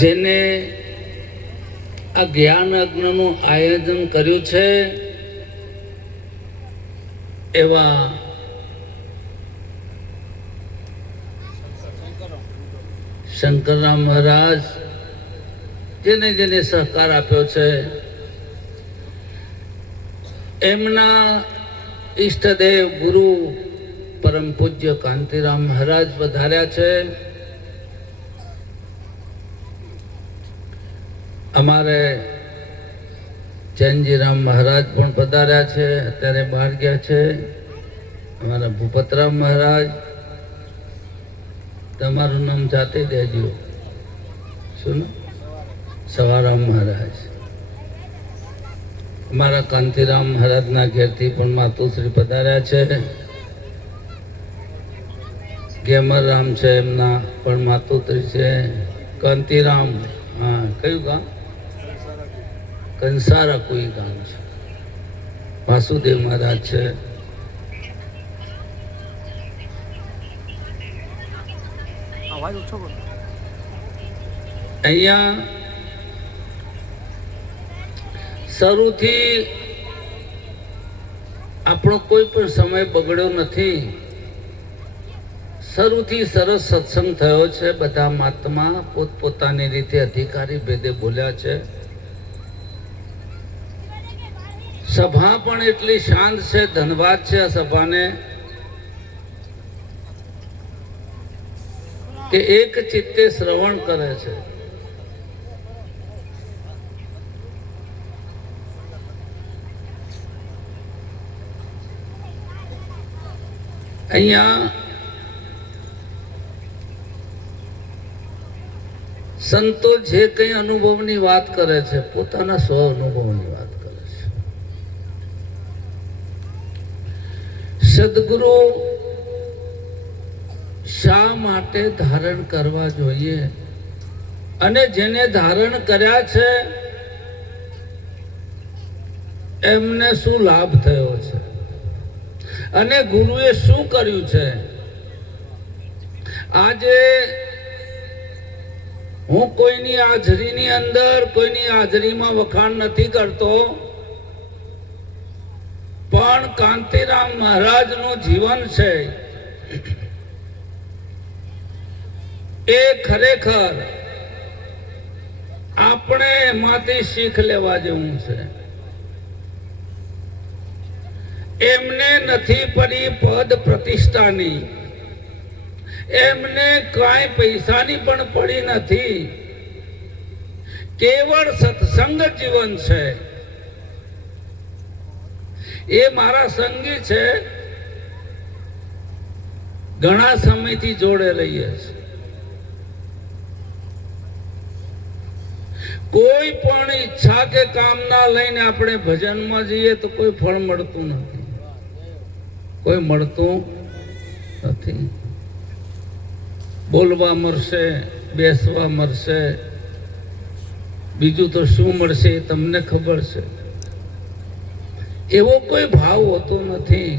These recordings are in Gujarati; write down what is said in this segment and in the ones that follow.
જેને આ જ્ઞાન યજ્ઞનું આયોજન કર્યું છે એવા શંકરરામ મહારાજ જેને જેને સહકાર આપ્યો છે, એમના ઈષ્ટદેવ ગુરુ પરમ પૂજ્ય કાંતિરામ મહારાજ વધાર્યા છે. અમારે ચેનજીરામ મહારાજ પણ પધાર્યા છે, અત્યારે બહાર ગયા છે. અમારા ભૂપતરામ મહારાજ, તમારું નામ જાતે દેજો. શું? સવારામ મહારાજ. અમારા કાંતિરામ મહારાજના ઘેરથી પણ માતુશ્રી પધાર્યા છે. ગેમરરામ છે, એમના પણ માતુશ્રી છે. કાંતિરામ, હા, કયું ગામ? કંસારા કોઈ ગામ છે. વાસુદેવ મહારાજ છે. અહીંયા શરૂથી આપણો કોઈ પણ સમય બગડ્યો નથી. શરૂથી સરસ સત્સંગ થયો છે. બધા મહાત્મા પોતપોતાની રીતે અધિકારી ભેદે બોલ્યા છે. સભા પણ એટલી શાંત છે. ધન્યવાદ છે આ સભાને કે એક ચિત્તે શ્રવણ કરે છે. અહીંયા સંતો જે કંઈ અનુભવની વાત કરે છે, પોતાના સ્વ અનુભવની વાત કરે છે. સદગુરુ શા માટે ધારણ કરવા જોઈએ અને જેને ધારણ કર્યા છે એમને શું લાભ થયો છે અને ગુરુએ શું કર્યું છે. આજે હું કોઈની હાજરીની અંદર, કોઈની હાજરીમાં વખાણ નથી કરતો, પણ કાંતિરામ મહારાજનું જીવન છે એ ખરેખર આપણે એમાંથી શીખ લેવા જેવું છે. એમને નથી પડી પદ પ્રતિષ્ઠાની, એમને કાંઈ પૈસાની પણ પડી નથી. કેવળ સત્સંગ જીવન છે. એ મારા સંગી છે, ઘણા સમયથી જોડે રહીએ છીએ. કોઈ પણ ઈચ્છા કે કામના લઈને આપણે ભજનમાં જઈએ તો કોઈ ફળ મળતું નથી, કોઈ મળતું નથી. બોલવા મળશે, બેસવા મળશે, બીજું તો શું મળશે એ તમને ખબર છે. એવો કોઈ ભાવ હોતો નથી.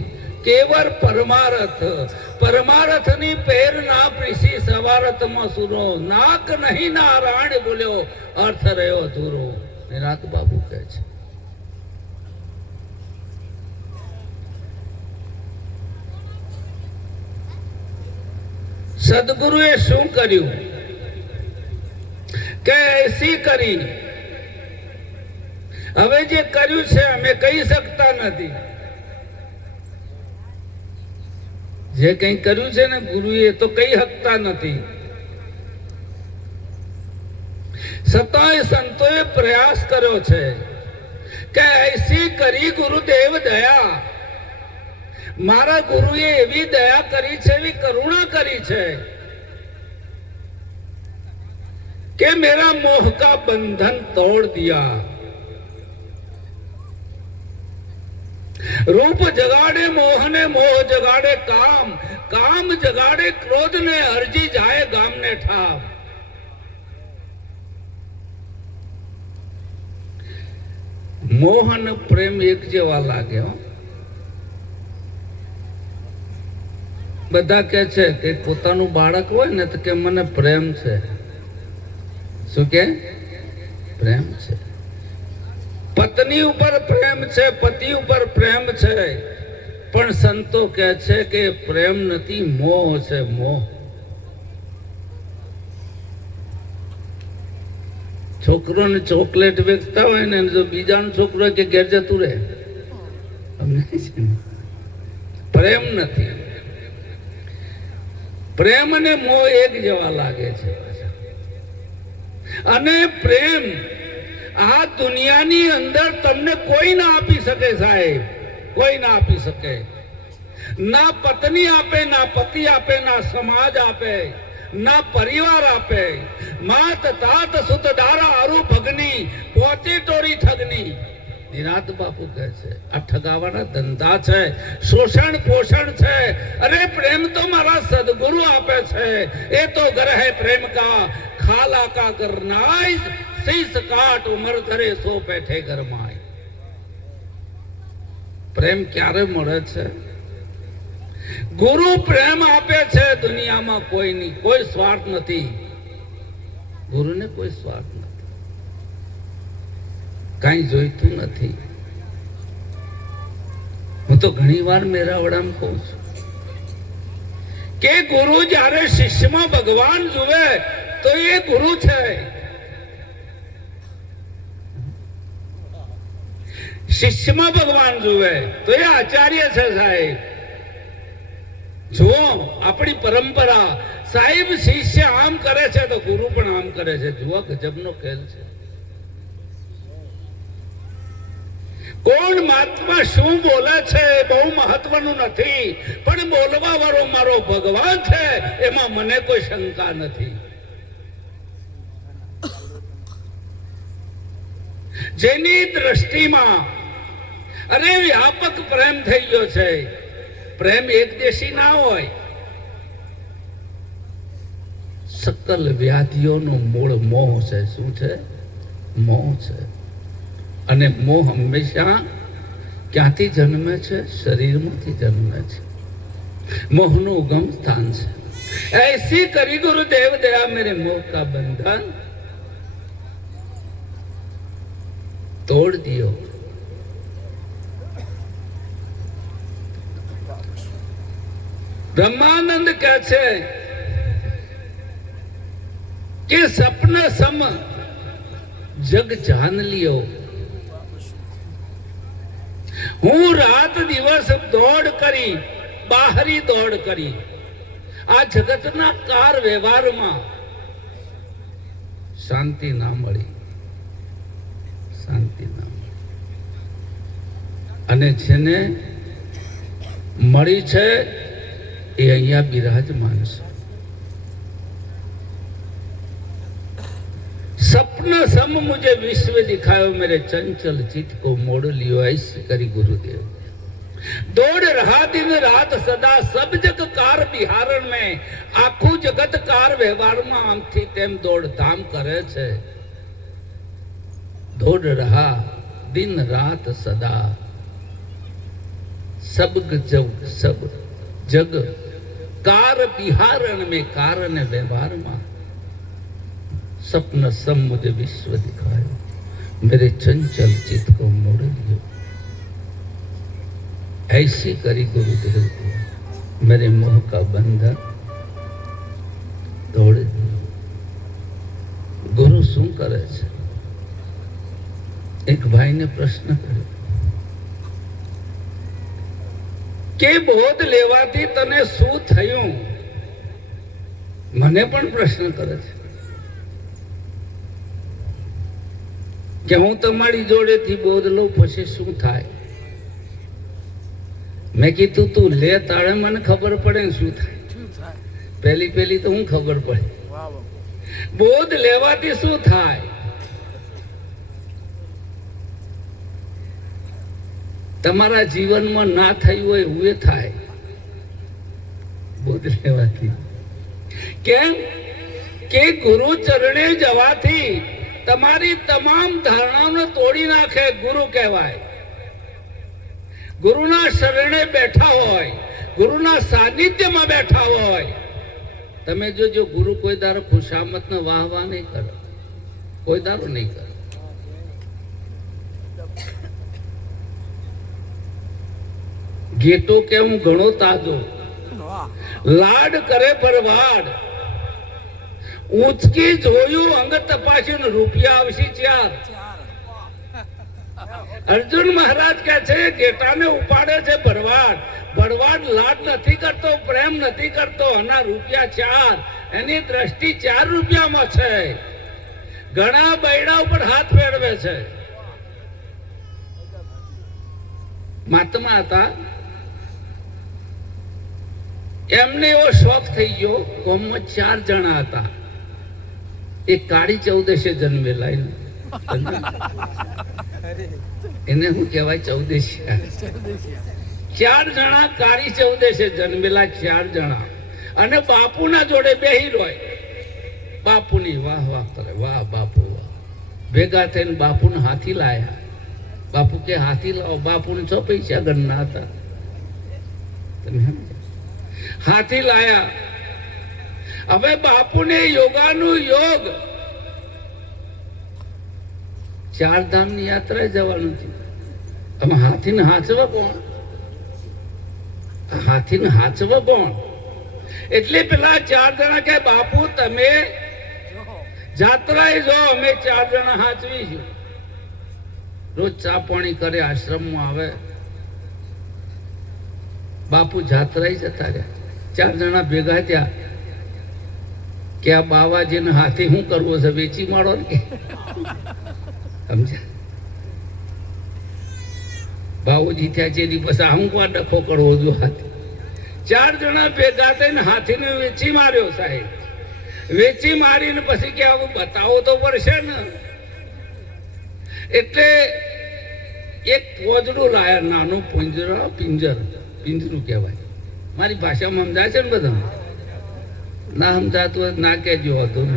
કેવળ પરમારથ. પરમારથની પેર ના પ્રીસી સવારથમાં સુરો, નાક નહીં નારાયણ બોલ્યો, અર્થ રહ્યો અધૂરો. નિરાત બાબુ કહે છે. સદગુરુએ શું કર્યું કે એસી કરી. હવે જે કર્યું છે અમે કહી શકતા નથી. જે કંઈ કર્યું છે ને ગુરુએ તો કહી શકતા નથી. છતાંય સંતોએ પ્રયાસ કર્યો છે કે એસી કરી ગુરુદેવ દયા. મારા ગુરુએ એવી દયા કરી છે, એવી કરુણા કરી છે કે મેરા મોહ કા બંધન તોડ દિયા. रूप जगाड़े मोह ने, मोह जगाड़े काम, काम जगाड़े क्रोध ने, अर्जी जाए गाम ने ठाम. મોહન પ્રેમ એક જેવા લાગે. બધા કહે છે કે પોતાનું બાળક હોય ને તો કે મને પ્રેમ છે. શું કે પ્રેમ છે. પત્ની ઉપર પ્રેમ છે, પતિ ઉપર પ્રેમ છે, પણ સંતો કહે છે કે પ્રેમ નથી, મોહ છે, મોહ. છોકરોને ચોકલેટ વેચતા હોય ને, જો બીજાનો છોકરો કે ઘેર જતું રહે, પ્રેમ નથી. પ્રેમ અને મોહ એક જેવા લાગે છે. અને પ્રેમ આ દુનિયાની અંદર તમને કોઈ ના આપી શકે સાહેબ, કોઈ ના આપી શકે. ના પત્ની આપે, ના પતિ આપે, ના સમાજ આપે, ના પરિવાર આપે. માત તાત સુત દારા અરુ ભગની પોચી ટોરી ઠગની. નિરાત બાપુ કહે છે આ ઠગાવાના ધંધા છે, શોષણ પોષણ છે. અરે પ્રેમ તો મારા સદગુરુ આપે છે. એ તો ઘર હે પ્રેમ કા, ખાલા કા ઘર નાય, શીશ કાટ ઉમર ધરે સો પેઠે ઘરમાય. પ્રેમ ક્યારે મળે છે? ગુરુ પ્રેમ આપે છે. દુનિયામાં કોઈની કોઈ સ્વાર્થ નથી. ગુરુને કોઈ સ્વાર્થ નથી, કઈ જોઈતું નથી. હું તો ઘણી વાર મેરાવડામાં કહું છું કે ગુરુ જ્યારે શિષ્યમાં ભગવાન જુએ તો એ ગુરુ છે. શિષ્યમાં ભગવાન જુએ તો એ આચાર્ય છે સાહેબ. જુઓ આપણી પરંપરા, સાહેબ શિષ્ય આમ કરે છે તો ગુરુ પણ આમ કરે છે. જુઓ ગજબનો ખેલ છે. કોણ મહાત્મા શું બોલે છે બહુ મહત્વનું નથી, પણ બોલવા વાળો મારો ભગવાન છે એમાં મને કોઈ શંકા નથી. જેની દ્રષ્ટિમાં અરે વ્યાપક પ્રેમ થઈ ગયો છે. પ્રેમ એક દેશી ના હોય. સકલ વ્યાધિઓનો મૂળ મોહ છે. શું છે? મોહ છે. અને મોહ હંમેશા ક્યાંથી જન્મે છે? શરીરમાંથી જન્મે છે. મોહનું ઉગમ સ્થાન છે. ऐसी करी गुरुदेव दया मेरे मोह का बंधन तोड़ दियो. ब्रह्मानंद કહે છે કે સપન સમ જગ જાન લિયો. હું રાત દિવસ દોડ કરી, બાહરી દોડ કરી, આ જગતના કાર વ્યવહારમાં શાંતિ ના મળી, શાંતિ ના મળી. અને જેને મળી છે એ અહીંયા બિરાજમાન છે. सपन सम मुझे विश्व दिखायो, मेरे चंचल चित्त को मोड़ लियो. ऐसी करी गुरुदेव. दौड़ रहा दिन रात सदा, सब जग कार बिहारण में. आखू जगत कार व्यवहार में आमथी तेम दौड़ धाम करे छे. दौड़ रहा दिन रात सदा, सब जग कार बिहारण में, कारण व्यवहार में. सपन सम मुझे विश्व दिखायो, मेरे चंचल चित्त को मोड़ लियो. ऐसी करी गुरुदेव को, मेरे मोह का बंधन तोड़ दियो. गुरु શું કરે છે? એક ભાઈને પ્રશ્ન કર્યો કે બોધ લેવાથી તને શું થયું? મને પણ પ્રશ્ન કરે છે કે હું તમારી જોડેથી બોધ લઉં પછી શું થાય? મેં કીધું તું લે તારે મને ખબર પડે ને શું થાય. પહેલી તો હું ખબર પડે બોધ લેવાથી શું થાય. તમારા જીવનમાં ના થયું હોય એવું એ થાય બોધ લેવાથી. કેમ કે ગુરુ ચરણે જવાથી તમારી તમામ ધારણાઓને તોડી નાખે. ગુરુ કહેવાય. ગુરુના શરણે બેઠા હોય, ગુરુના સાનિધ્યમાં બેઠા હોય. તમે જો ગુરુ કોઈ દારો ખુશામત ને વાહ વાહ નહીં કરે. કોઈ દારો નહીં કરે. ગીતો કે હું ઘણો તાજો, લાડ કરે પરવાડ, ઊંચકી જોયું અંગ તપાસ્યું રૂપિયા આવશે 4. અર્જુન મહારાજ કહે છે ગેટાને ઉપાડે છે ભરવાડ, ભરવાડ લાડ નથી કરતો, પ્રેમ નથી કરતો, આના રૂપિયા 4, એની દ્રષ્ટિ 4 રૂપિયામાં છે. ઘણા બૈડા ઉપર હાથ ફેરવે છે. મહાત્મા હતા, એમને એવો શોખ થઈ ગયો. ગામમાં 4 જણા હતા. એક કાળી 14 જન્મેલા, એને શું કહેવાય 14. 4 જણા કાળી 14 જન્મેલા, 4 જણા. અને બાપુના જોડે બેહી રોય, બાપુની વાહ વાહ કરે, વાહ બાપુ વાહ. ભેગા થઈને બાપુને હાથી લાયા. બાપુ કે હાથી લાવો. બાપુને 6 પૈસા ગણના હતા. તમે હાથી લાયા. હવે બાપુને યોગાનું યોગ, 4 ધામની યાત્રા જવાનું છે. તમે હાથીને હાચવા કોણ? હાથીને હાચવા કોણ? એટલે પેલા 4 જણા કે બાપુ તમે જાત્રાએ જો, અમે 4 જણા હાચવીશું. રોજ ચા પાણી કરે, આશ્રમમાં આવે. બાપુ જાત્રાએ જતા રહ્યા. 4 જણા ભેગા થયા કે આ બાવાજીને હાથી શું કરવો છે, વેચી મારો ને. સમજ્યા? બાબુજી થયા છે પછી હું કો ડખો કરવો જો હાથી. 4 જણા ભેગા થઈને હાથીને વેચી માર્યો સાહેબ. વેચી મારીને પછી કે આવું બતાવો તો પડશે ને. એટલે એક પોજડું લાયા, નાનું પિંજરું કહેવાય. મારી ભાષામાં સમજાય છે ને બધા? ના સમજાતું હોય ના કહેજો હતું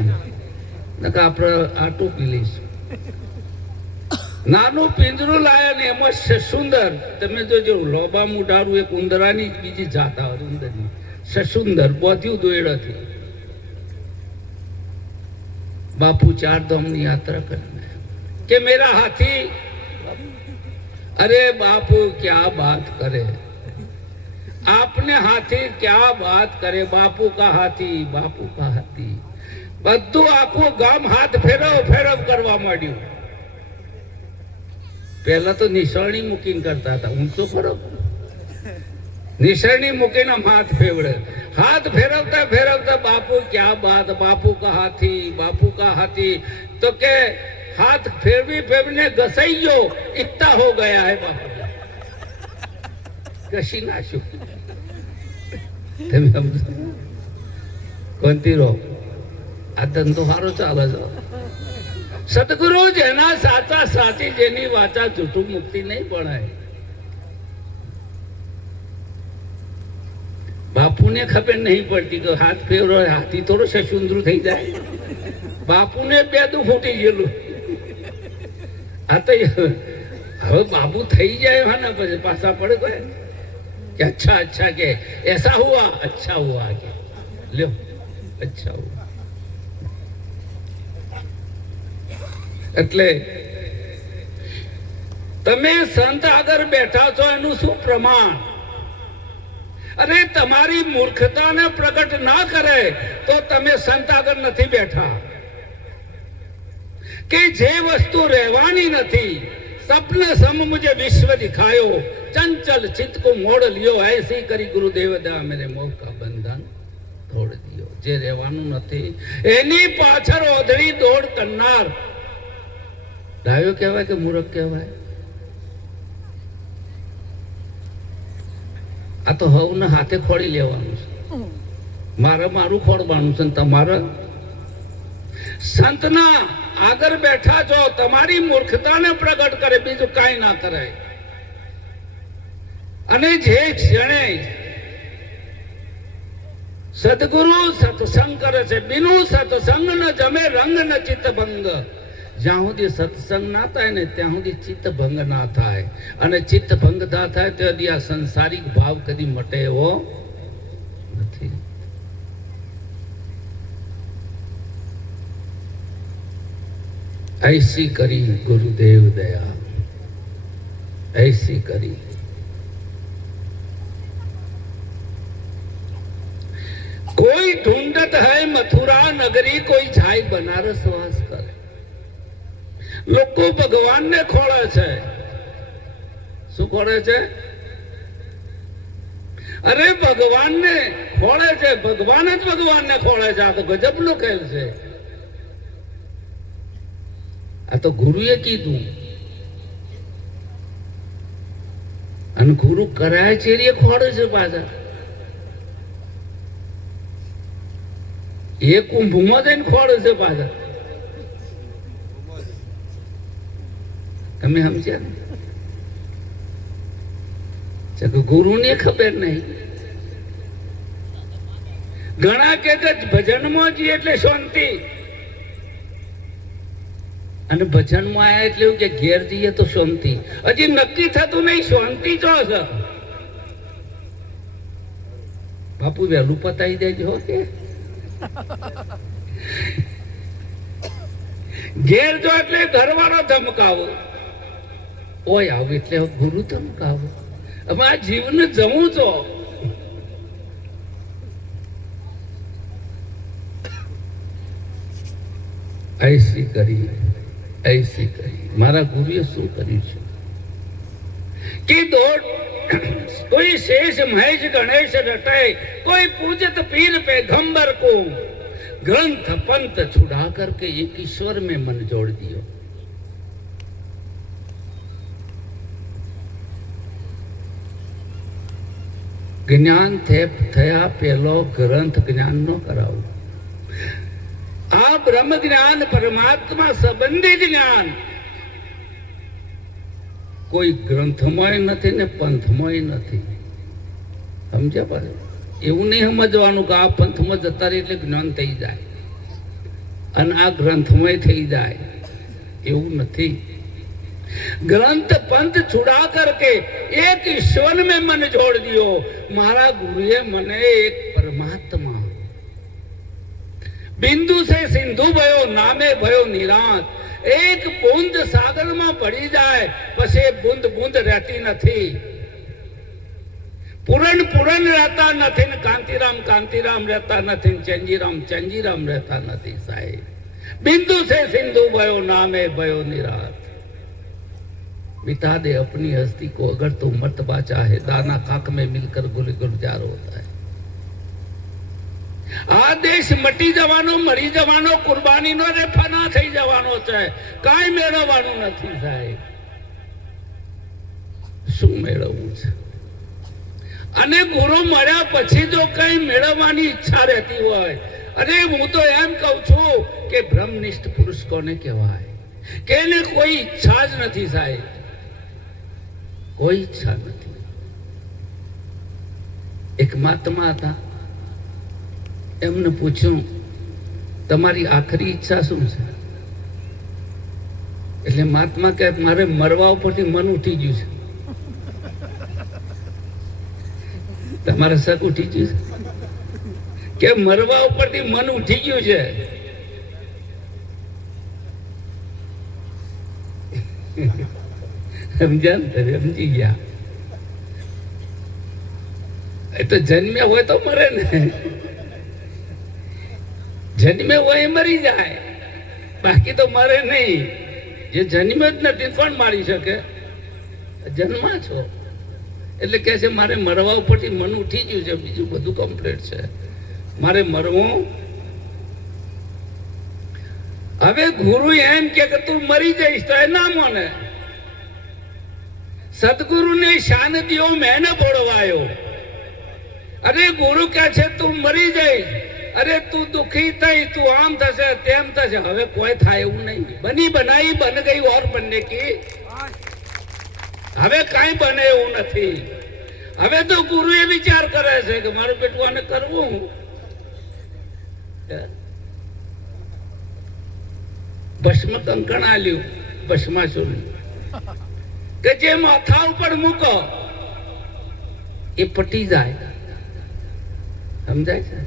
નકા આપણે આ ટોપી લઈશું. નાનું પિંજરું લાયા ને એમાં સસુંદર, તમે જોજો લોબા મુઢારું, એક ઉંદરાની બીજી જાત આવે ઉંદરની, સસુંદર બોધ્યું દોયડાથી. બાપુ 4 ધામની યાત્રા કરે કે મેરા હાથી. અરે બાપુ ક્યા બાત કરે, आपने हाथी क्या बात करे, बापू का हाथी, बापू का हाथी. બધું આખું ગામ હાથ ફેરવ કરવા માંડ્યું. પહેલા તો નિશાણી મૂકીને કરતા હતા. હું તો ખરો નિશાણી મૂકીને હાથ ફેવડે. હાથ ફેરવતા ફેરવતા બાપુ ક્યા બાત, બાપુ કા હાથી, બાપુ કા હાથી. તો કે હાથ ફેરવી ફેરવીને ઘસાઈ ગયો, ઇકતા હો ગયા હે બાપુ. ઘસી નાખ્યું. તમે સમજો કોણતી રો, આ ધંધો સારો ચાલે છે. સદગુરુ જેના સાચા સાચી, જેની વાચા જૂઠું મુક્તિ નહીં પડાય. બાપુને ખબર નહીં પડતી કે હાથ ફેરવો હાથી થોડું સસુંદરું થઈ જાય. બાપુને 2 દુ ફૂટી ગયેલું. આ તો હવે બાપુ થઈ જાય ને પછી પાછા પડે કોઈ કે अच्छा अच्छा के ऐसा हुआ, अच्छा हुआ के લ્યો अच्छा हुआ. એટલે તમે સંત આગળ બેઠા છો એનું શું પ્રમાણ? અરે તમારી મૂર્ખતાને પ્રગટ ના કરે તો તમે સંત આગળ નથી બેઠા. કે જે વસ્તુ રહેવાની નથી, सपने सम मुझे विश्व दिखायो, चंचल चित्त को मोड़ लियो, ऐसी करी गुरुदेव दा मेरे मोह का बंधन तोड़ दियो. जे રહેવાનું નથી એની પાછળ ઓધડી દોડ કરનાર ડાયો કહેવાય કે મૂર્ખ કહેવાય? આ તો હવને હાથે ખોડી લેવાનું છે. મારું ખોડવાનું છે. તમારે સંતના આગળ બેઠા છો, તમારી મૂર્ખતાને પ્રગટ કરે, બીજું કાંઈ ના કરે. અને જે ક્ષણે સદગુરુ સત્સંગ કરે છે, બિનુ સત્સંગ ન જમે રંગ ન ચિત્ત ભંગ. જ્યાં સુધી સત્સંગ ના થાય ને ત્યાં સુધી ચિત્ત ભંગ ના થાય. અને ચિત્ત ભંગ ના થાય ત્યાં સુધી આ સંસારિક ભાવ કદી મટે એવો નથી. ऐसी करी गुरुदेव दया, ऐसी करी। कोई ढूंढत है मथुरा नगरी, कोई જાય બનારસ વાસ કરે। લોકો ભગવાનને ખોળે છે। શું ખોળે છે? અરે ભગવાનને ખોળે છે, ભગવાન જ ભગવાનને ખોળે છે। આ તો ગજબનો ખેલ છે। આ તો ગુરુએ કીધું અને ગુરુ કરાય છે એ ખોળે છે પાછા। એ કુંભમાં જઈને ખોળે છે પાછા। તમે સમજ્યા? ગુરુને ખબર નહીં। ઘણા કે ભજનમાં જઈએ એટલે શાંતિ, અને ભજનમાં આયા એટલે એવું કે ઘેર જઈએ તો શાંતિ। હજી નક્કી થતું નહીં શાંતિ જો છે। બાપુ વહેલું પતાવી દેજો કે ઘેર જો એટલે ઘરવાળો ધમકાવો, ઓય આવું એટલે ગુરુ ધમકાવો। હવે આ જીવને જવું છો। ऐसी करी, ऐसी करी। મારા ગુરુએ શું કર્યું છે કે कोई शेष महेश गणेश रटे, कोई पूजत पीर पैगंबर को, ग्रंथ पंथ छुड़ा करके एक ईश्वर में मन जोड़ दियो। જ્ઞાન થયા પેલો ગ્રંથ જ્ઞાન નો કરાવું। આ બ્રહ્મ જ્ઞાન પરમાત્મા સંબંધી જ્ઞાન કોઈ ગ્રંથમાં નથી ને પંથમાં નથી। સમજ્યા? પાછું એવું નહીં સમજવાનું કે આ પંથમાં જતા રહે એટલે જ્ઞાન થઈ જાય અને આ ગ્રંથમાં થઈ જાય, એવું નથી। ग्रंथ पंथ छुड़ा करके एक ईश्वर में मन जोड़ दियो। मारा गुरुए मने एक परमात्मा, बिंदु से सिंधु भयो नामे भयो निरांत। एक बूंद सागर में पड़ी जाए पछे बूंद बूंद रहती नहीं। पूरन पूरन रहता नहीं, कांतिराम कांतिराम रहता नहीं, चंजीराम चंजीराम रहता नहीं। साहेब बिंदु से सिंधु भयो नामे भयो निरांत। मिटा दे अपनी हस्ती को अगर तू मर्तबा चाहे, दाना खाक में मिलकर गुल गुलजार होता है। आ देश मटी जवानो, मरी जवानो, कुर्बानी नो रे फना थई जवानो छे, काई मेळववानो नथी। साहेब શું મેળવવું છે? અને ગુરુ મળ્યા પછી જો કઈ મેળવવાની ઈચ્છા રહેતી હોય, અરે હું તો એમ કહું છું કે બ્રહ્મનિષ્ઠ પુરુષ કોને કહેવાય? કે એને કોઈ ઈચ્છા જ નથી। સાહેબ કોઈ ઈચ્છા નથી। એક મહાત્મા હતા, એમને પૂછ્યું તમારી આખરી ઈચ્છા શું છે? એટલે મહાત્મા કહે મારે મરવા ઉપરથી મન ઉઠી ગયું છે। તમારે શક ઉઠી ગયું છે કે મરવા ઉપરથી મન ઉઠી ગયું છે? સમજ્યા ને? સમજી ગયા? એ તો જન્મ્યા હોય તો મરે ને, જન્મે હોય મરી જાય, બાકી તો મરે નહીં। જે જન્મ્યો જ નથી કોણ મારી શકે? જન્મા છો એટલે કે છે મારે મરવા ઉપરથી મન ઉઠી ગયું છે, બીજું બધું કમ્પ્લીટ છે, મારે મરવું। હવે ગુરુ એમ કે તું મરી જઈશ તો એ ના માને। સદગુરુ ને શાન દિયો મેં ન બોળવાયો। અરે ગુરુ કહે છે તું મરી જઈશ, અરે તું દુખી થઈ, તું આમ થશે તેમ થશે। હવે કોઈ થાય એવું નહીં। બની બનાઈ બન ગઈ ઓર બનને की, હવે કાંઈ બને એવું નથી। હવે તો ગુરુ એ વિચાર કરે છે કે મારું બેટું આને કરવું। ભસ્મ કંકણ આલ્યું ભસ્માસુર કે જે માથા ઉપર મૂકો એ પટી જાય। સમજાય છે?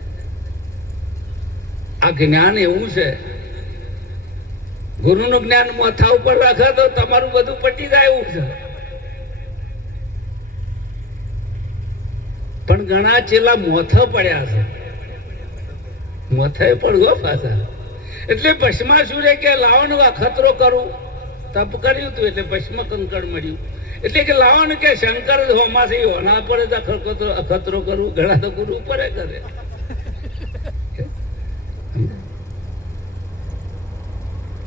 આ જ્ઞાન એવું છે ગુરુનું જ્ઞાન માથા ઉપર રાખે તો તમારું બધું પટી જાય એવું છે. પણ ઘણા ચેલા મોથા પડ્યા છે, મોથે પડગો પાછા. એટલે ભસ્માસુરે કે લાવો ને અખતરો કરું, તપ કર્યું હતું એટલે ભસ્મ કંકણ મળ્યું. એટલે કે લાવો ને કે શંકર હોમાંથી હોના પર જ અખતરો કરું. ઘણા તો ગુરુ ઉપર કરે.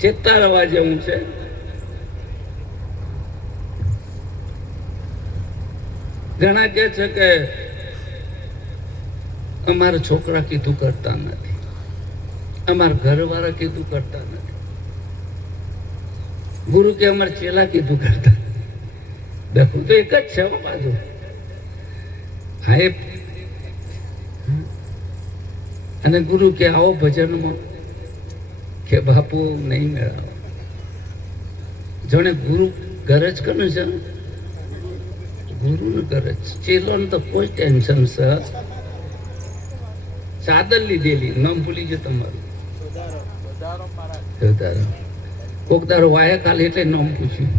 ચેતતા રહેવા જેવું છે. ઘણા કે છે કે અમારા છોકરા કીધું કરતા નથી, અમારા ઘરવાળા કીધું કરતા નથી. ગુરુ કે અમારા ચેલા કીધું કરતા. દેખો તો એક જ છે બાજુ. હા, અને ગુરુ કે આવો ભજનમાં, કે બાપુ નહીં મેળાવો. જાણે ગુરુ ગરજ કરે છે, ગુરુને ગરજ. ચેલોને તો કોઈ ટેન્શન છે. ચાદર લીધેલી, નામ ભૂલી ગયો તમારું. કોક દારો વાયા કાલે એટલે નામ પૂછ્યું.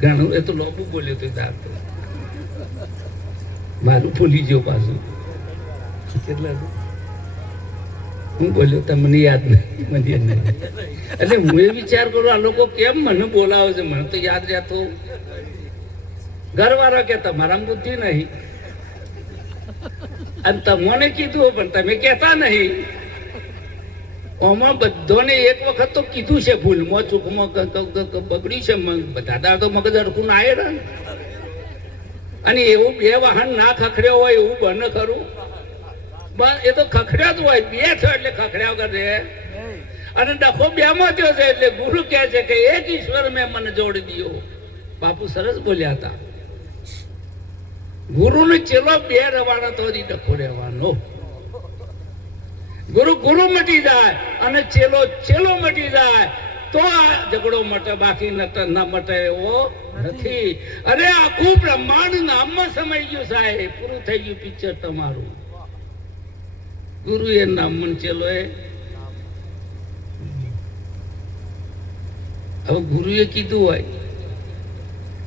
ઘણું એ તો લોબુ બોલ્યો તો મારું ભૂલી ગયો પાછું. કેટલા હું બોલ્યો તમને યાદ નહીં, મને યાદ નહીં. એટલે હું એ વિચાર કરું આ લોકો કેમ મને બોલાવે છે, મને તો યાદ રહેતો. ઘરવાળા કે તમારા બુદ્ધિ નહીં, અને તમને કીધું પણ તમે કહેતા નહીં. આમાં બધાને એક વખત તો કીધું છે, ભૂલમાં ચૂકમાં બગડ્યું છે. દાદા તો મગજ અડકું ના આવે ને. અને એવું બે વાહન ના ખખડ્યો હોય એવું બને ખરું? એ તો ખખડ્યા જ હોય, બે થયો એટલે ખખડ્યા કરે. અને ડખો બે માં થયો છે એટલે ગુરુ કહે છે કે એક ઈશ્વર મેં મને જોડી દીધો. બાપુ સરસ બોલ્યા હતા. ગુરુને ચેલો બે રવાના તો ડખો રહેવાનો. ગુરુ ગુરુ મટી જાય અને ચેલો ચેલો મટી જાય તો આ ઝઘડો મટે, બાકી ના મટે એવો નથી. અરે આખું બ્રહ્માંડ નામમાં સમાઈ ગયું સાહેબ, પૂરું થઈ ગયું પિક્ચર તમારું. ગુરુ એ નામ, ચેલો એ. હવે ગુરુએ કીધું હોય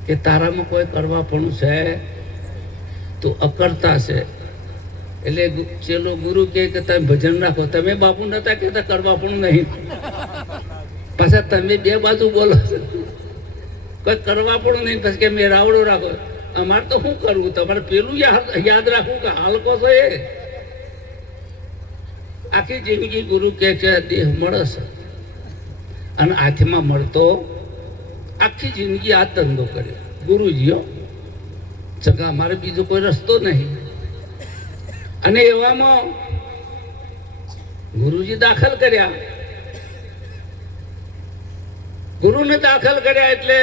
કે તારામાં કોઈ કરવા પણ છે તો અકર્તા છે. એટલે ચેલો ગુરુ કે તમે ભજન રાખો. તમે બાપુ નતા કહેતા કરવા પણ નહીં, પાછા તમે બે બાજુ બોલો છો. કોઈ કરવા પણ નહીં, પછી કે મેં રાવડો રાખો. અમારે તો શું કરવું? તમારે પેલું યાદ રાખવું કે હાલકો છો એ. આખી જિંદગી ગુરુ કે છે દેહ મળે છે અને હાથમાં મળતો. આખી જિંદગી આ ધંધો કર્યો ગુરુજીઓ. સગા અમારે બીજો કોઈ રસ્તો નહીં. અને એવામાં ગુરુજી દાખલ કર્યા. ગુરુને દાખલ કર્યા એટલે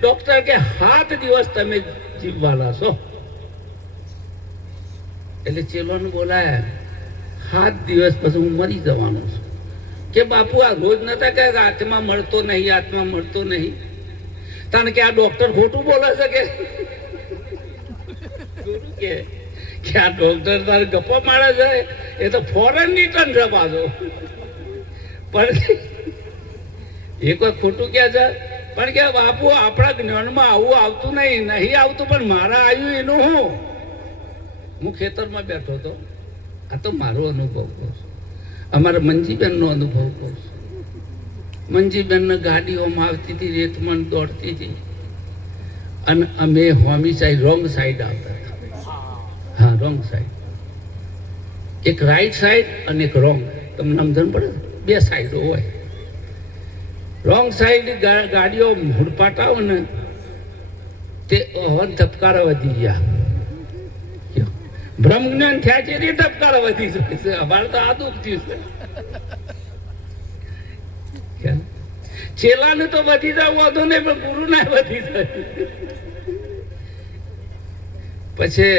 ડોક્ટર કે 7 દિવસ તમે જીવવાના છો. એટલે ચેલોને બોલાયા. 7 દિવસ પછી હું મરી જવાનો છું. કે બાપુ આ રોજ નતા કે આત્મા મળતો નહીં, આત્મા મળતો નહીં. કારણ કે આ ડોક્ટર ખોટું બોલે છે કે ગુરુ કે આ ડોક્ટર તારે ગપ્પા મારે છે, એ તો ફોરેન ની ટન છે પાછો. પણ એ કોઈ ખોટું કે છે. પણ કે બાપુ આપણા જ્ઞાનમાં આવું આવતું નહીં આવતું, પણ મારા આવ્યું એનું હું ખેતરમાં બેઠો હતો. આ તો મારો અનુભવ કહું છું, અમારા મંજીબેનનો અનુભવ કહું છું. મંજીબેનને ગાડીઓમાં આવતી હતી, રેતમાં દોડતી હતી, અને અમે હોમી સાઈડ રોંગ સાઈડ આવતા હતા. હા, રોંગ સાઈડ. એક રાઈટ સાઈડ અને એક રોંગ. તમને સમજણ પડે? બે સાઈડો હોય. રોંગ સાઈડ ગાડીઓ હુડપાટ આવે ને તે હવન ધબકારા વધી ગયા. બ્રહ્મ જ્ઞાન થયા છે એ ધબકારા વધી શકે છે. અમારે તો આ દુઃખ થયું છે. ચેલાને તો વધી જાય વાંધો નહીં, પણ ગુરુ ના વધી જાય. પછી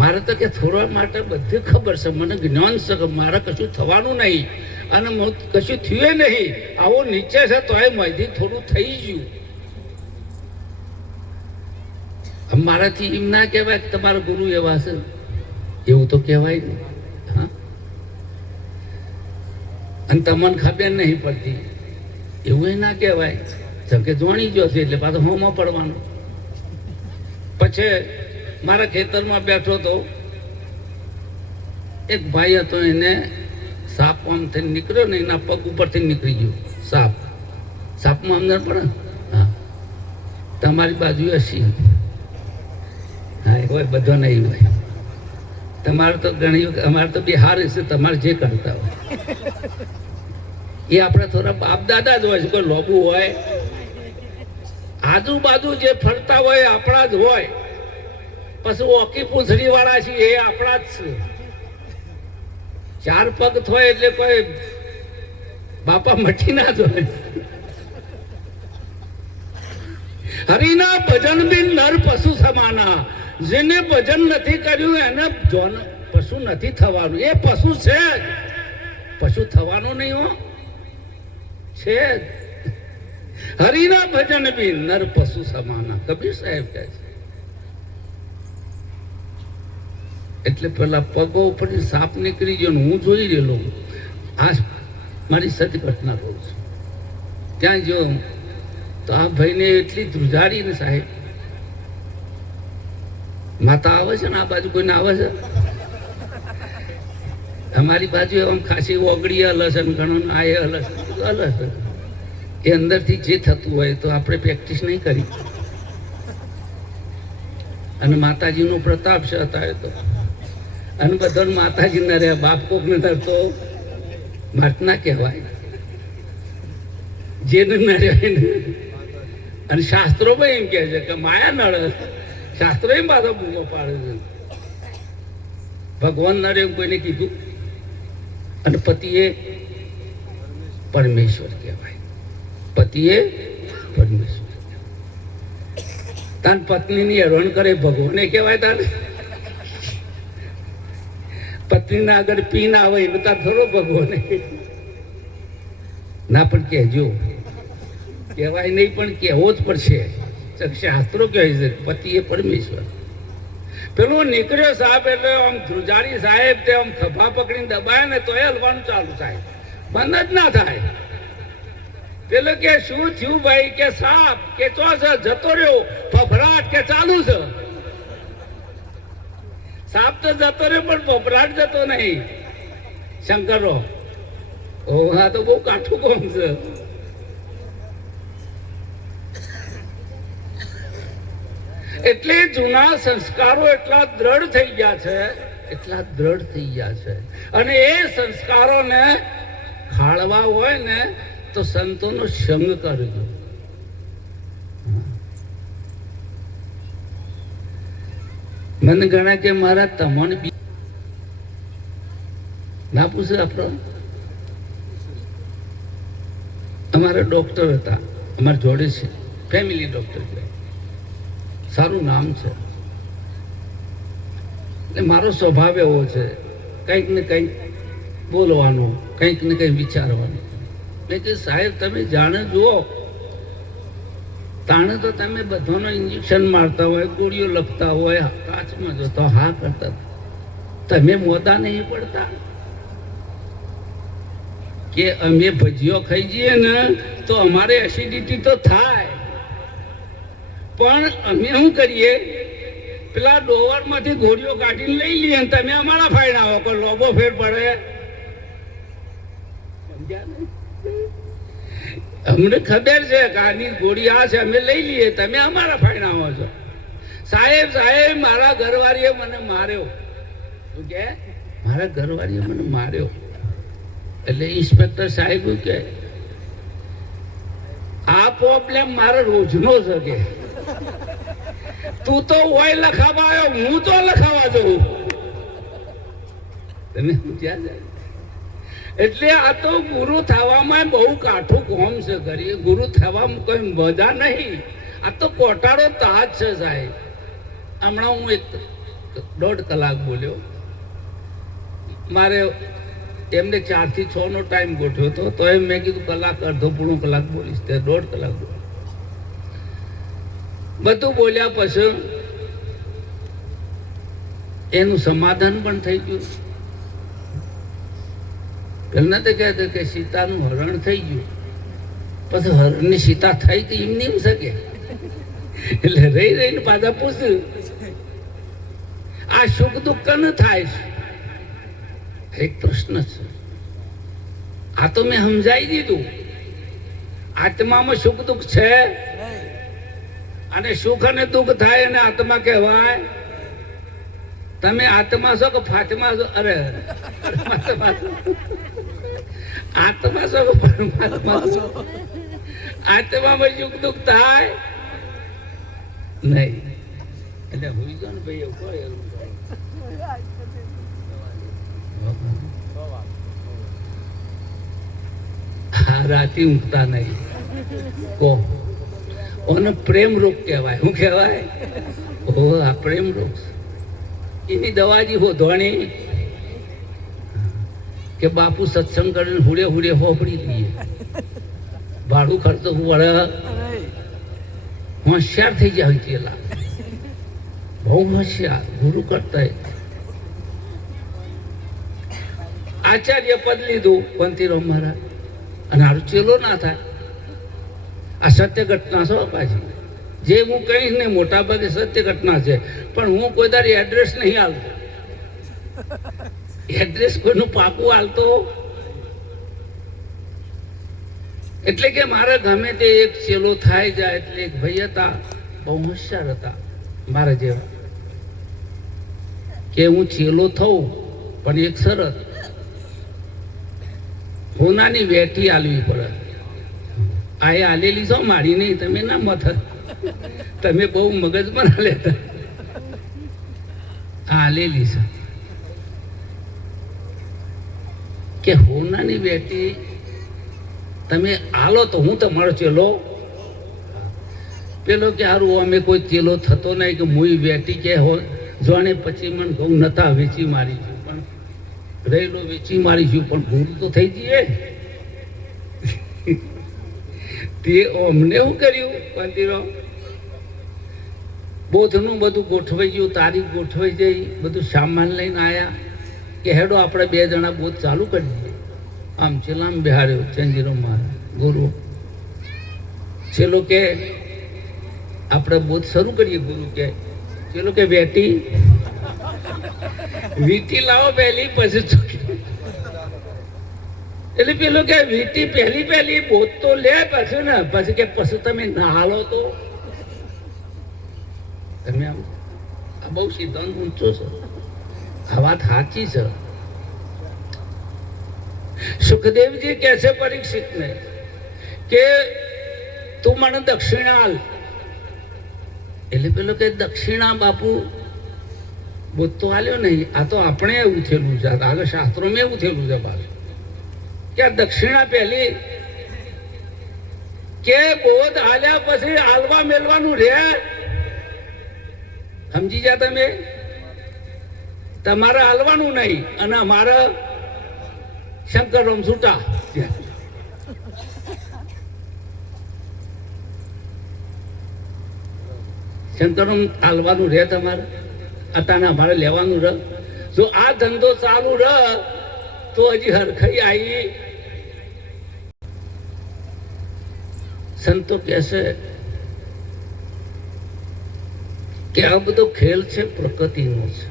મારે તો કે થોડા માટે બધું ખબર છે, મને જ્ઞાન છે કે મારે કશું થવાનું નહીં અને કશું થયું નહીં. આવો નીચે છે તો એ માહિતી થોડું થઈ ગયું. મારાથી એમ ના કહેવાય કે તમારા ગુરુ એવા છે, એવું તો કહેવાય નહીં. હા, અને તમને ખબર નહીં પડતી એવું ના કહેવાય. જેમ કે જોણી ગયો છે એટલે પાછો હોમો પડવાનું. પછી મારા ખેતરમાં બેઠો તો એક ભાઈ હતો, એને સાપ આમથી નીકળ્યો ને એના પગ ઉપરથી નીકળી ગયો સાપ. સાપમાં અંદર પડે. હા, તમારી બાજુ હસી. હા, હોય બધો નહીં હોય. તમારે તો ઘણી વખત, અમારે તો બિહાર છે, તમારે જે કરતા હોય એ આપણે થોડા બાપ દાદા જ હોય છે. કોઈ લોબુ હોય, આજુબાજુ જે ફરતા હોય આપણા જ હોય. પછી ઓકી પૂંછડી વાળા છે એ આપણા જ છે. ચાર પગ થાય એટલે કોઈ બાપા મઠી ના જોય. હરિના ભજન બિન નર પશુ સમાના. જેને ભજન નથી કર્યું એને પશુ નથી થવાનું. એ પશુ છે જ, પશુ થવાનું નહીં હો, છે જ. હરિના ભજન બિન નર પશુ સમાના, કબીર સાહેબ કહે છે. એટલે પેલા પગો ઉપર સાપ નીકળી ગયો. હું જોઈ રહેલો, આ મારી સત્ય ઘટના કહું છું. ત્યાં જો તો આ ભાઈને એટલી ધ્રુજારી ને સાહેબ, માતા આવે છે ને આ બાજુ, કોઈને આવે છે અમારી બાજુ એમ ખાસી ઓગળી હલસન ઘણું આ એ હલસન એ અંદરથી જે થતું હોય તો આપણે પ્રેક્ટિસ નહીં કરી. અને માતાજીનો પ્રતાપ છે અત્યારે તો. અને બધા માતાજી ના રહ્યા, બાપ કોક ને તો માત ના કહેવાય, જે ન રહ્યા. અને શાસ્ત્રો પણ એમ કહે છે કે માયા નળ, શાસ્ત્રો એમ પાછો બૂમો પાડે છે. ભગવાન નરે એમ કોઈને કીધું. અને પતિએ પરમેશ્વર કહેવાય, પતિએ પરમેશ્વર. તાન પત્નીની હેરાન કરે ભગવાને કહેવાય. તાને પત્નીના આગળ પી ના આવે એટલે તાર થોડો ભગવાને ના. પણ કહેજો, કહેવાય નહીં પણ કહેવો જ પડશે. શાસ્ત્રો કહે છે પતિએ પરમેશ્વર. પેલો નીકળ્યો સાહેબ એટલે આમ ધ્રુજારી સાહેબ, તે આમ ખભા પકડીને દબાય ને તો એ હલવાનું ચાલુ થાય, બંધ જ ના થાય. પેલો કે શું થયું ભાઈ? કે સાપ. કે ચો છે? જતો રહ્યો. ફફડાટ. કે ચાલુ છે. સાપ તો જતો રહ્યો પણ ફફડાટ જતો નહીં. શંકરો, ઓ હા, તો બહુ કાઠું કોમ છે. એટલે જૂના સંસ્કારો એટલા દ્રઢ થઈ ગયા છે, એટલા દ્રઢ થઈ ગયા છે. અને એ સંસ્કારોને ખાળવા હોય ને તો સંતોનો સંગ કરજો. મને ગણા કે મારા તમને ના પૂછે. આપણો અમારા ડોક્ટર હતા, અમારા જોડે છે, ફેમિલી ડોક્ટર છે, સારું નામ છે. એટલે મારો સ્વભાવ એવો છે, કંઈક ને કંઈક બોલવાનો, કંઈક ને કંઈક વિચારવાનો. મેં કે સાહેબ તમે જાણે જુઓ, તાણે તો તમે બધાનો ઇન્જેક્શન મારતા હોય, ગોળીઓ લખતા હોય, કાચમાં જોતો હા કરતા, તમે મોદા નહીં પડતા. કે અમે ભજીયો ખાઈ જઈએ ને તો અમારે એસિડિટી તો થાય, પણ અમે શું કરીએ, પેલા ડોવરમાંથી ગોળીઓ કાઢીને લઈ લઈએ ને તમે અમારા ફાઈન આવો. કોઈ લોબો ફેર પડે? અમને ખબર છે કે આની ગોળી આ છે, અમે લઈ લઈએ, તમે અમારા ફાઈન આવો છો. સાહેબ સાહેબ મારા ઘરવાળીએ મને માર્યો. શું કે? મારા ઘરવાળીએ મને માર્યો. એટલે ઇન્સ્પેક્ટર સાહેબ કે આ પ્રોબ્લેમ મારો રોજનો છે. કે તું તો હોય લખાવા આવ્યો, હું તો લખાવા જઉં. તમે ક્યાં જાય? એટલે આ તો ગુરુ થવામાં બહુ કાઠું કોમ છે. કરીએ ગુરુ થવામાં કોઈ મજા નહીં. આ તો કોટાળો તાજ છે સાહેબ. હમણાં હું 1.5 કલાક બોલ્યો. મારે એમને 4 થી 6 નો ટાઈમ ગોઠવ્યો હતો, તો એમ મેં કીધું કલાક, અડધો પોણો કલાક બોલીશ. તે 1.5 કલાક બોલ્યો. બધું બોલ્યા પછી એનું સમાધાન પણ થઈ ગયું. પેલા તો કહેતો કે સીતાનું હરણ થઈ ગયું, પછી હરણની સીતા થઈ કે એમ નહીં શકે, એટલે રહી રહીને પાછા પૂછ્યું આ સુખ દુઃખ ન થાય છે? એક પ્રશ્ન છે. આ તો મેં સમજાવી દીધું, આત્મામાં સુખ દુઃખ છે, અને સુખ અને દુઃખ થાય અને આત્મા કહેવાય? તમે આત્મા છો કે ફાતમા છો? અરે આત્મા છો કે પરમાત્મા છો? આત્મામાં સુખ દુઃખ થાય નહીં. એટલે હોય ગયો ને ભાઈ એવું કોઈ રાતે ઊંઘતા નહીં. કો ઓને પ્રેમ રોગ કહેવાય. શું કહેવાય? ઓ આ પ્રેમ રોગ. એની દવાજી હોધવાની કે બાપુ સત્સંગ કરીને હુડે હુડે હોપડી દઈએ, ભાડું ખર્ચો વળે, હોશિયાર થઈ જાય. પેલા બહુ હોશિયાર ગુરુ કરતા. આચાર્ય પદ લીધું પંથીરો મારા, અને હારું ચેલો ના થાય. આ સત્ય ઘટના છો પાછી. જે હું કહીશ ને મોટા ભાગે સત્ય ઘટના છે, પણ હું કોઈ તારી એડ્રેસ નહીં હાલતો. એડ્રેસ કોઈનું પાકું હાલતો. એટલે કે મારે ગમે તે એક ચેલો થાય જાય. એટલે એક ભાઈ હતા, બહુ હોશિયાર હતા મારા જેવા, કે હું ચેલો થઉં પણ એક શરત, હોનાની વેઠી આલવી પડે. આ એ આલેલી છો, મારી નહીં. તમે ના મથ, તમે બહુ મગજમાં ના લેતા. આ આલેલી છે કે હોનાની વેઠી તમે આલો તો હું તમારો ચેલો. પેલો કે હારું અમે કોઈ ચેલો થતો નહીં, કે મુઈ વેઠી કે હો જોણે પછી મને કહું નતા વેચી મારી છું, પણ રહેલો વેચી મારી છું, પણ ગુરુ તો થઈ જઈએ. તે અમને શું કર્યું? પંથીરો બોધનું બધું ગોઠવાઈ ગયું, તારીખ ગોઠવાઈ જઈ, બધું સામાન લઈને આવ્યા કે હેડો આપણે બે જણા બોધ ચાલુ કરી દઈએ. આમ ચેલામ બિહાર્યો ચંજીરો મારે ગુરુ. ચેલો કે આપણે બોધ શરૂ કરીએ. ગુરુ કે ચેલો કે વેટી વીટી લાવો પહેલી, પછી ચૂકી. એટલે પેલો કે વીટી પહેલી બોધ તો લે, પછી ને પછી કે પછી તમે ના હાલો તો તમે આમ. આ બહુ સિદ્ધાંત ઊંચો છે. આ વાત સાચી છે. સુખદેવજી કહે છે પરીક્ષિતને કે તું મને દક્ષિણા હાલ. એટલે પેલો કે દક્ષિણા બાપુ બોધ તો હાલ્યો નહીં. આ તો આપણે એવું થયેલું છે, આગળ શાસ્ત્રોમાં એવું થયેલું છે પાછું કે આ દક્ષિણા પહેલી કે બોધ હાલ્યા પછી હાલવા મેળવાનું રે. સમજી જા તમે? તમારે હાલવાનું નહીં, અને અમારે શંકરરામ છૂટા. શંકરરામ હાલવાનું રે તમારે, અત્યારે અમારે લેવાનું રહ. જો આ ધંધો ચાલુ રહ તો હજી હરખાઈ આવી. સંતો કહેશે કે આ બધો ખેલ છે પ્રકૃતિનો છે.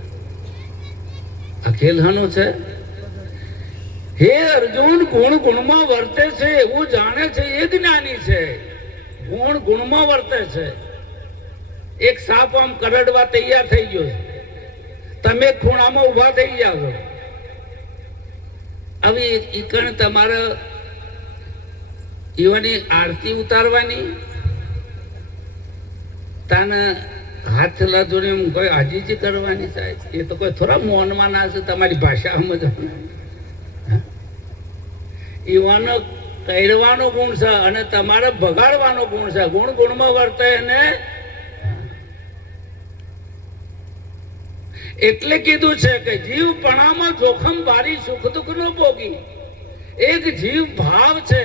આ ખેલ હાનો છે? હે અર્જુન, ગુણ ગુણમાં વર્તે છે એવું જાણે છે એ જ્ઞાની છે. ગુણ ગુણમાં વર્તે છે. એક સાપ આમ કરડવા તૈયાર થઈ ગયો, તમે ખૂણામાં ઉભા થઈ જાવ. હવે ઈકણ તમારે એવાની આરતી ઉતારવાની, તાને હાથ લાદોને એમ કોઈ આજીજી કરવાની થાય. એ તો કોઈ થોડા મૌનમાં ના છે, તમારી ભાષા સમજવાની. એવાનો કહેવાનો ગુણ છે અને તમારે બગાડવાનો ગુણ છે. ગુણ ગુણમાં વર્તે ને એટલે કીધું છે કે જીવપણામાં જોખમ બારી સુખ દુઃખ નો ભોગી. એક જીવ ભાવ છે,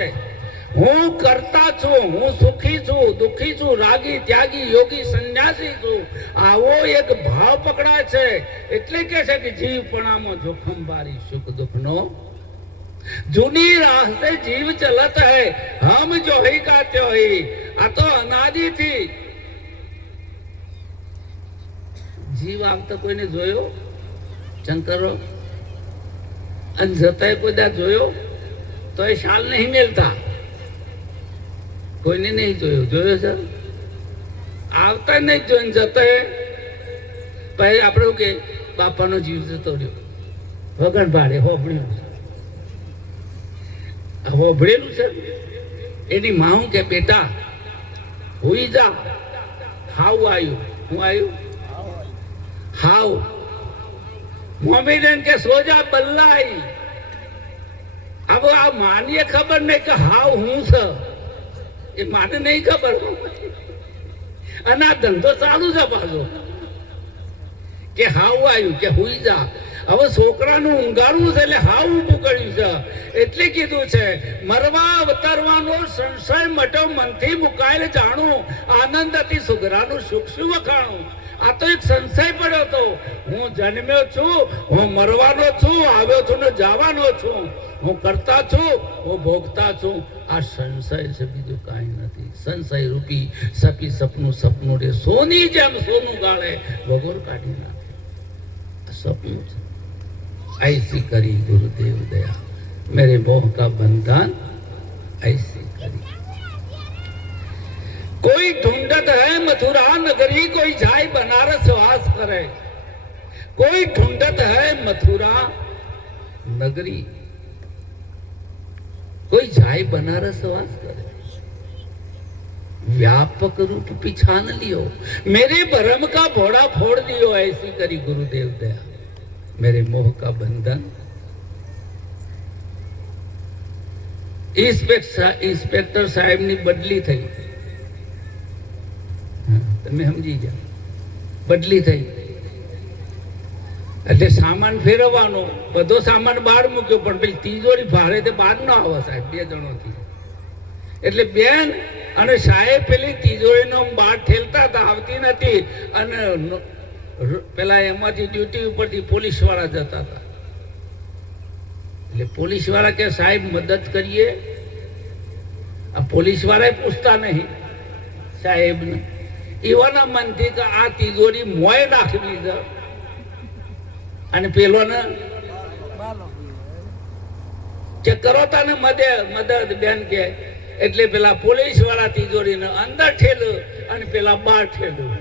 હું કરતા છું, હું સુખી છું, દુઃખી છું, રાગી ત્યાગી યોગી સંન્યાસી છું. આવો એક ભાવ પકડાય છે. એટલે કે છે કે જીવપણામાં જોખમ બારી સુખ દુઃખ નો जूनी राह से जीव चलत है, हम जो ही का त्यो ही। आ तो अनादि थी जीव आवता कोઈને જોયો શંકરો અને જતાય કોઈ દા જોયો તો એ શાલ નહીં મેલતા, કોઈને નહીં જોયો. જોયો છે આવતા નહીં જોઈને જતાય પછી આપણે કે બાપાનો જીવ જતો રહ્યો વગર ભાડે હોભળ્યું હોભળેલું છે. એની માં હું કે બેટા હુઈ જા, હાવ આવ્યું. હું આવ્યું હાવ. મોમેડન કે સોજા બલ્લાઈ. હવે આ માનીએ ખબર નહીં કે હાવ હું છે, એ માને નહીં ખબર. અને આ ધંધો ચાલુ છે પાછો કે હાવ આવ્યું કે હુઈ જા. હવે છોકરાનું ઊંઘાડવું છે એટલે હાવ ઊભું કર્યું છે. એટલે કીધું છે મરવા અવતરવાનો સંશય મટો મનથી મુકાયેલ જાણું, આનંદ અતિ સુગરાનું સુખ શું વખાણું. આ તો એક સંશય પડ્યો હતો, હું જન્મ્યો છું, હું મરવાનો છું, આવ્યો છું ને જવાનો છું, હું કરતા છું, હું ભોગતા છું. આ સંશય છે, બીજું કાંઈ નથી. સંશય રૂપી સપી સપનું સપનું રે સોની જેમ સોનું ગાળે વગોર કાઢી નાખે. સપનું છે. ऐसी करी गुरुदेव दया, मेरे मोह का बंधन ऐसी करी. कोई ढूंढत है मथुरा नगरी, कोई जाए बनारस वास करे. कोई ढूंढत है मथुरा नगरी, कोई जाए बनारस वास करे. व्यापक रूप पिछान लियो, मेरे भरम का भोड़ा फोड़ दियो. ऐसी करी गुरुदेव दया, मेरे मोह का बंधन. इंस्पेक्टर साहेब ની બદલી થઈ, તમે સમજી જાઓ. બદલી થઈ એટલે સામાન ફેરવવાનો, બધો સામાન બહાર મૂક્યો, પણ પેલી તિજોરી ભારે તે બહાર ન આવે સાહેબ, બે જણોથી. એટલે બેન અને સાહેબ પેલી તિજોરીનો બહાર ઠેલતા હતા, આવતી નથી. અને પેલા એમાંથી ડ્યુટી ઉપરથી પોલીસ વાળા જતા હતા. એટલે પોલીસ વાળા કે સાહેબ મદદ કરીએ. આ પોલીસ વાળા પૂછતા નહીં સાહેબને. એવાના મનથી કે આ તિજોરી મોય નાખવી છે અને પેલો ને ચેક કરો તાને મદદ બેન કે. એટલે પેલા પોલીસ વાળા તિજોરીને અંદર ઠેલું અને પેલા બહાર ઠેલું.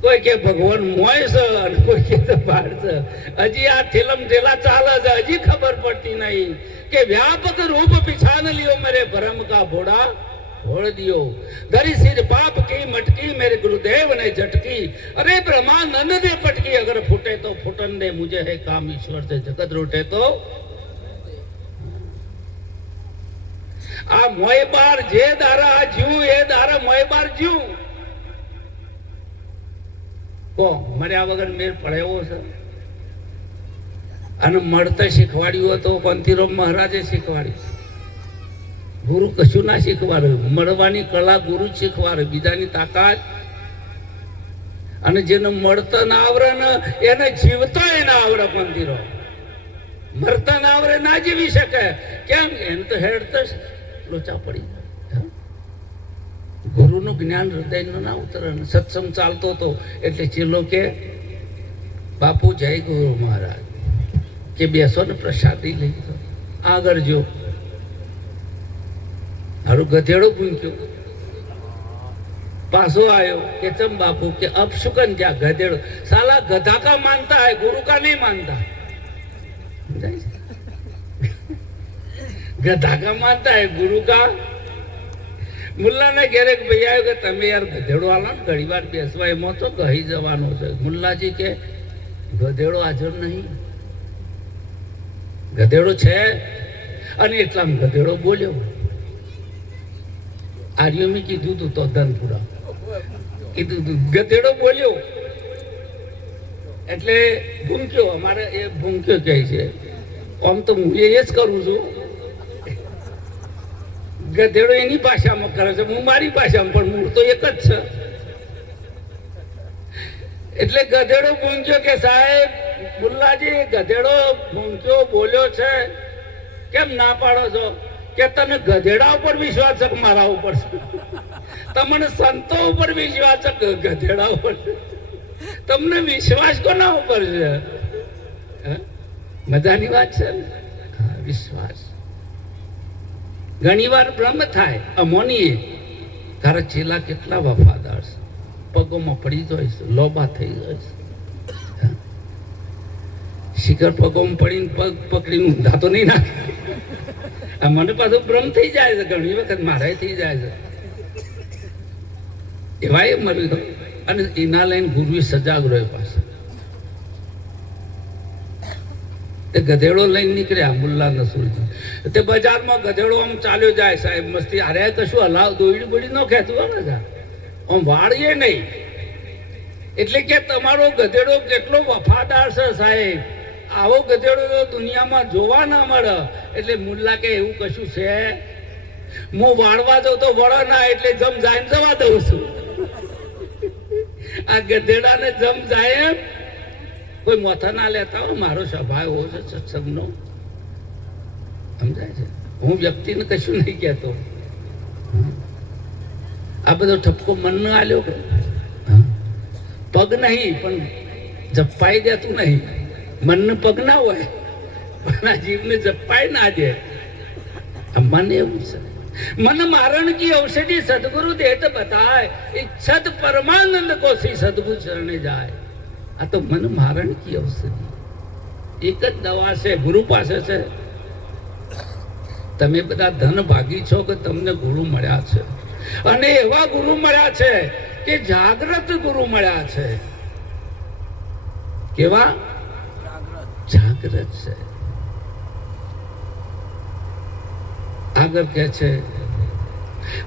કોઈ કે ભગવાન મોય છે અને કોઈ કે બહાર છે. હજી આ ઠેલમ ઠેલા ચાલે છે, હજી ખબર પડતી નહીં કે વ્યાપક રૂપ पिछान लियो, मेरे भरम का घोड़ा फोड़ दियो. धरी सिर पाप की मटकी, मेरे गुरुदेव ने झटकी. अरे ब्रह्मानंद दे पटकी, अगर फूटे तो फूटन दे, मुझे है काम ईश्वर से जगत रूठे तो. आ मोय बार जे दारा ज्यू ए दारा मोय बार ज्यू કો મર્યા વગર મેર પડે એવો છે. અને મળતા શીખવાડ્યું હતું પંથીરામ મહારાજે શીખવાડ્યું. ગુરુ કશું ના શીખવાડ્યું, મળવાની કળા ગુરુ જ શીખવાડે, બીજાની તાકાત. અને જેને મળતા ના આવડે ને એને જીવતા ના આવડે. પંથીરામ મરતા ના આવડે, ના જીવી શકે. કેમ? એને તો હેડતા લોચા પડી. ગુરુનું જ્ઞાન હૃદયનું ના ઉતરે. સત્સંગ ચાલતો હતો એટલે ચેલો કે બાપુ જય ગુરુ મહારાજ કે બેસો ને પ્રસાદી લઈ જાઓ. આગળ જો હારું ગધેડો પૂંચ્યો, પાછો આવ્યો કે ચમ બાપુ કે અબ શુકન ક્યાં ગધેડો. સાલા ગधा का मानता है, गुरु का नहीं मानता. गधा का मानता है, गुरु का. મુલ્લા ને ઘેરે ભાઈ આવ્યો કે તમે યાર ગધેડો આલો ને ઘણી વાર બેસવા, એમાં તો કહી જવાનો છે. મુલ્લાજી કે ગધેડો હાજર નહીં, ગધેડો છે. અને એટલામાં ગધેડો બોલ્યો. આર્યો મેં કીધું તું તો ધનપુરા કીધું તું, ગધેડો બોલ્યો એટલે ભૂંક્યો. અમારે એ ભૂંક્યો કહે છે. આમ તો હું એ જ કરું છું. ગધેડો એની ભાષામાં કરે છે, હું મારી ભાષામાં, પણ મૂળ તો એક જ છે. એટલે ગધેડો પૂંછ્યો કે સાહેબ મુલ્લાજી ગધેડો પૂંછ્યો બોલ્યો છે, કેમ ના પાડો છો? કે તને ગધેડા ઉપર વિશ્વાસ છે કે મારા ઉપર છે? તમને સંતો ઉપર વિશ્વાસ છે કે ગધેડા ઉપર? તમને વિશ્વાસ કોના ઉપર છે? મજાની વાત છે ને? વિશ્વાસ. ઘણી વાર ભ્રમ થાય અમોની, તારા ચેલા કેટલા વફાદાર છે, પગોમાં પડી જાય છે, લોબા થઈ જાય છે. શિખર પગોમાં પડીને પગ પકડીને ઊંધા તો નહીં નાખે. મને પાછું ભ્રમ થઈ જાય છે, ઘણી વખત મારે થઈ જાય છે. એવા એ મરી ગયો અને એના લઈને ગુરુ સજાગ રહ્યો. પાસે તે ગધેડો લઈને નીકળ્યા મુલ્લા નસરુદ્દીન. તે બજારમાં ગધેડો આમ ચાલ્યો જાય સાહેબ મસ્તી. અરે કશું હલાવ દોડી બોડી ન ખેંચવો ને, આમ વાળીએ નહીં. એટલે કે તમારો ગધેડો કેટલો વફાદાર છે સાહેબ, આવો ગધેડો તો દુનિયામાં જોવા ના મળે. એટલે મુલ્લા કે એવું કશું છે? હું વાળવા જાઉં તો વળો ના, એટલે જમ જાય જવા દઉં છું. આ ગધેડાને જમ જાય એમ કોઈ મોથા ના લેતા હો. મારો સ્વભાવ એવો છે સત્સંગનો, સમજાય છે? હું વ્યક્તિને કશું નહીં કહેતો. આ બધો ઠપકો મનને આલ્યો કે પગ નહીં પણ જપ્પાઈ દેતું નહીં. મનને પગ ના હોય પણ આ જીવને જપ્પાઈ ના દે. મન એવું છે. मन मारण की औषधि सदगुरु देत बताए, इच्छत परमानंद को सी सदगुरु चरणे जाए. आ तो मन मारण की औषधि एक જ દવા છે, ગુરુ પાસે છે. તમે બધા ધન ભાગી છો કે તમને ગુરુ મળ્યા છે, અને એવા ગુરુ મળ્યા છે કે જાગ્રત ગુરુ મળ્યા છે. કેવા? જાગ્રત છે. આગળ કે છે,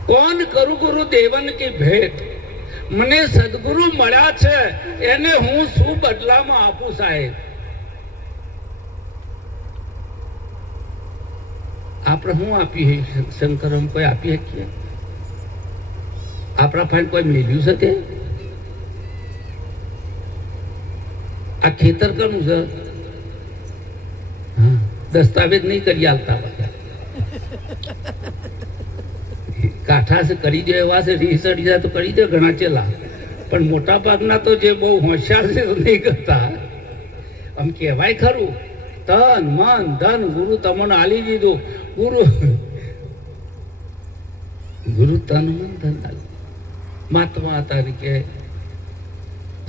કોણ કરું ગુરુ દેવન કી ભેટ, મને સદગુરુ મળ્યા છે એને હું શું બદલામાં આપું સાહેબ? આપણે શું આપીએ શંકર? કોઈ આપી શકીએ? આપણા ફાઈન કોઈ મેળવ્યું છે તે? આ ખેતર કરવું છે, દસ્તાવેજ નહીં કરી આલતા બધા. કાંઠા છે કરી દે એવા છે, રીસડી જાય તો કરી દે ઘણા ચેલા, પણ મોટા ભાગના તો જે બહુ હોશિયાર છે તો નહીં કરતા. આમ કહેવાય ખરું, તન મન ધન ગુરુ તમને આલી દીધું. ગુરુ તન મન ધન આલી. મહાત્મા તરીકે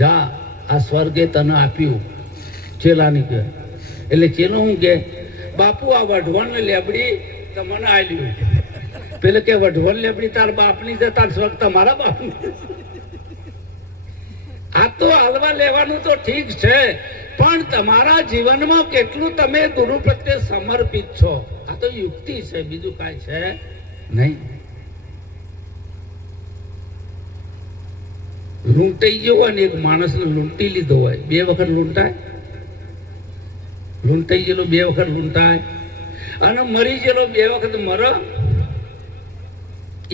જા, આ સ્વર્ગે તને આપ્યું. ચેલાની કે એટલે ચેલો હું કે બાપુ આ વઢવણ લેબડી તમને આલ્યું. પેલે કે વઢવણ લેબડી તાર બાપની છે, તાર સ્વર્ગ તમારા બાપની. આ તો હાલવા લેવાનું તો ઠીક છે, પણ તમારા જીવનમાં કેટલું તમે ગુરુ પ્રત્યે સમર્પિત છો, આ તો યુક્તિ છે, બીજું કાંઈ છે નહીં. લૂંટાઈ ગયો હોય ને, એક માણસને લૂંટી લીધો હોય, 2 વખત લૂંટાય? લૂંટાઈ ગયેલો 2 વખત લૂંટાય, અને મરી ગયેલો 2 વખત મર?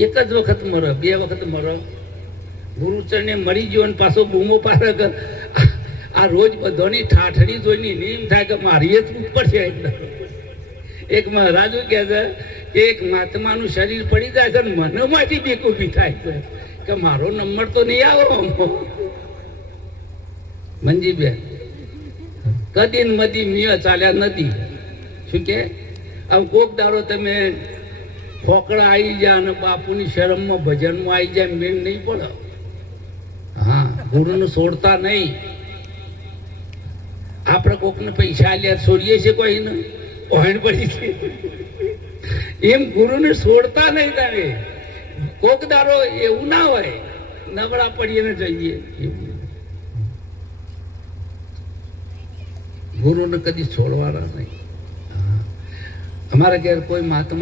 એક જ વખત મર, 2 વખત મર? ગુરુચરણે મરી ગયો અને પાછો બૂમો પાડે કે આ રોજ બધાની ઠાઠડી જોઈને નીમ થાય કે મારી જ ઉપર છે. એક મહારાજુ કહે છે કે એક મહાત્માનું શરીર પડી જાય છે, મનમાંથી બીક ઊભી થાય છે કે મારો નંબર તો નહીં આવો. મંજીબેન કદી મદી મિયા ચાલ્યા નથી. શું કે આમ કોક દાડો તમે ખોકડા આવી જાય અને બાપુની શરમમાં ભજનમાં આવી જાય, મેળ નહીં પડે. હા, ગુરુને છોડતા નહીં. આપણે કોકને પૈસા આલ્યા છોડીએ છીએ, કોઈને ઓહણ પડી છે એમ ગુરુને છોડતા નહીં. તમે કોક દાડો એવું ના હોય નબળા પડીએ ને જઈએ. ગુરુને કદી છોડવાના નહીં. અમારા ઘેર કોઈ મહાત્મા